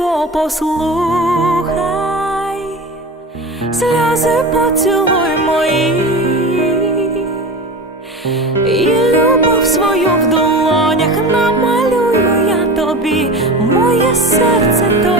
серденько, послухай, сльози поцілуй мої, і любов свою в долонях намалюю я тобі, моє серце то